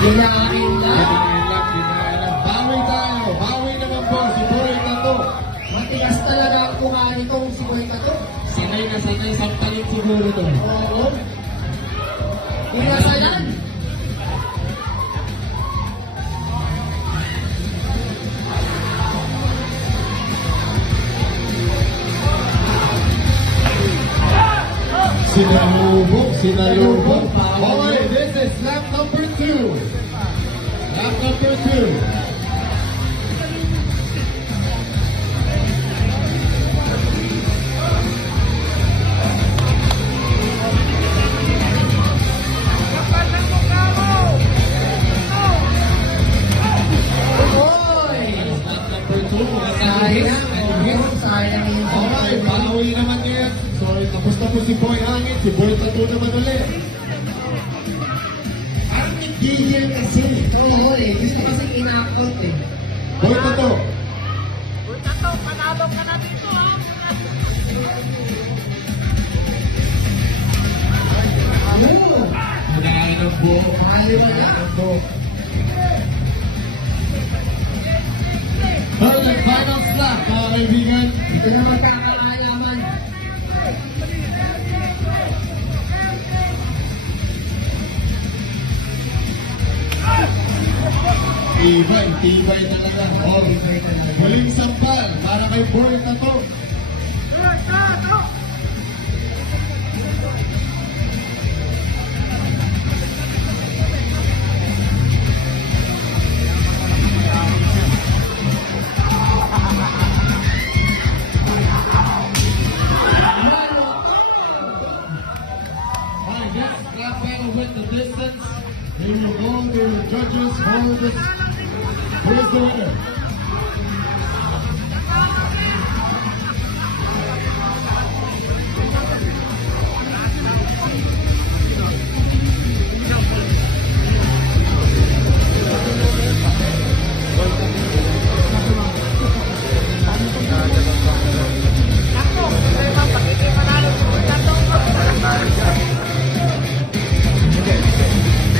Kinain lang. Kinain lang. Bawi tayo. Bawi naman po si Boy Tato. Matigas talaga ang kumain itong si Boy Tato. Sanay na sanay sa palit siguro to. Oo. Inasa yan. Sinalubog. Okay, this is lap number 2. Lap number 2. Boy! Lap number 2. Sayang. Sayang yung Okay, bawi naman ngayon. So, tapos na po si Boy Hangin. Si Boy Tato naman ulit. Parang nagigil kasi. Oo eh. Gusto kasi inakot eh. Boy Tato. Panalo ka na dito ha. Ano? Kinain ng buhok. Ayaw na. Ang buhok. Well, the final slap, mga kaibigan. Ito na magkakaalaman. Tibay talaga. Oh, huling sampal para kay Boy Tato. Alright, yes, that battle went the distance. They will go to the judges for this. Who is the winner?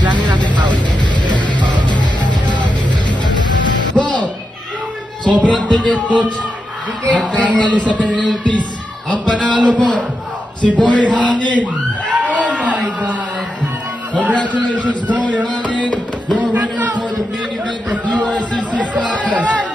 Bilangin natin tao. Wow! Sobrang tingit, coach. Nagkakalo sa penalties. Ang panalo po, si Boy Hangin. Oh my God! Congratulations, Boy Hangin. You're winner for the main event of URCC Slapfest.